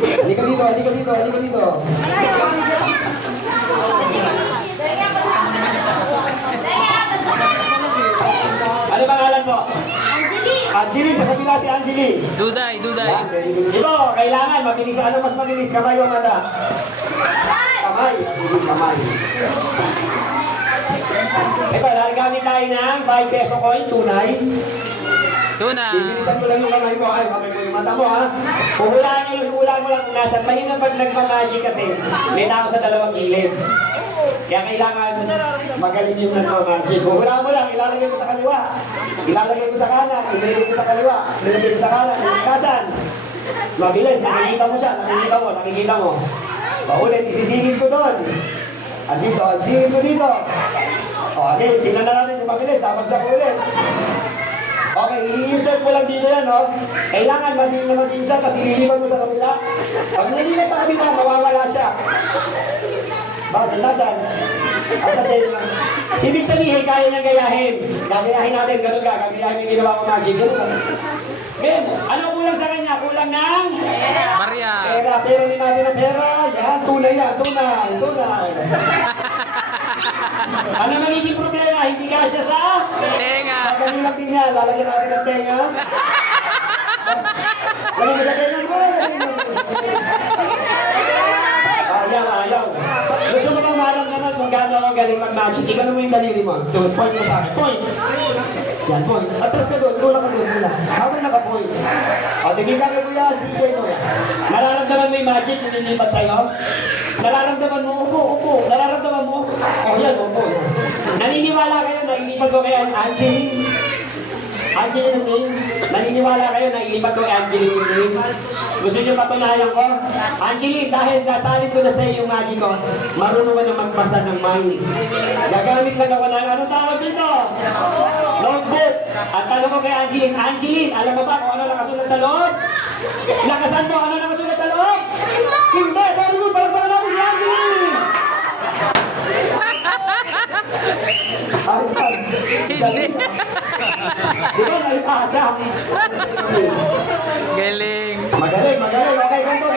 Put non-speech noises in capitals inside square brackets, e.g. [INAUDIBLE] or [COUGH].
Halika dito, halika dito, halika dito. Ano pangalan mo? Angeline, sa kabila si Angeline. Duday, duday. Yan, very good. Ito, kailangan mabilis. Ano mas mabilis? Kamay o mata? Kamay. Sige, kamay. Ito, nagagamit tayo ng 5 peso coin, tunay. Tuna. Bibilisan mo lang yung kamay mo. Ay, kamay mo yung mata mo, ha? Huhulaan mo, huhulaan mo lang kung nasan. Mahina pag nagmamagic kasi, may tao sa dalawang gilid. Kaya kailangan magaling yung nagmamagic. Huhulaan mo lang, ilalagay mo sa kaliwa. Ilalagay mo sa kanan, ilalagay mo sa kaliwa. Ilalagay mo sa kanan, ilalagasan. Mabilis, nakikita mo siya, nakikita mo, nakikita mo. Paulit, isisingin ko doon. Andito, singin ko dito. O, okay, tingnan na natin yung mabilis, babagsak ko ulit. Mo lang dito yan, no? Kailangan mating na mating siya kasi lilipan mo sa kabila. Pag nilipat sa kabila, mawawala siya. Bakit? Nasaan? Asa tayo lang. Ibig sabihin, kaya niyang gayahin. Gagayahin natin, ganun ka. Gagayahin yung ginawa ko magic. Ganun. Mem, ano kulang sa kanya? Kulang ng Maria. pera. Pera ni natin ng pera. Yan, tunay yan. Tunay. Tunay. [LAUGHS] ano magiging problema? Hindi kasya sa... Tenga. Din yan. Lalagyan natin ng tenga. Mo sa tenga mo. Ayaw, ayaw. Gusto mo bang maramdaman kung gaano ako galing mag-magic? Ikaw mo yung daliri mo. Doon, point mo sa akin. Point. Yan, point. Atras ka doon. Tula ka doon. Tula. Habang naka-point. O, tingin ka kay Kuya. Sige yan. Nararamdaman mo yung magic na nilipat sa'yo? Nararamdaman mo? Upo, upo. Nararamdaman mo? O, yan, upo. Naniniwala kayo na ilipat ko kay Angeline? Angeline ang name? Naniniwala kayo na ilipat ko Angeline name? Gusto niyo patunayan ko? Angeline, dahil nasalit ko na sa iyo yung magic ko, marunong ka na magpasa ng mind. Gagamit lang ako ng anong tawag dito? Notebook. At tanong ko kay Angeline, Angeline, alam mo ba kung ano nakasulat sa loob? Lakasan mo, ano nakasulat sa loob? Hindi, pero mo, palagpakan natin si Angeline! [LAUGHS] Ayun. Hindi, nalipasa. Galing.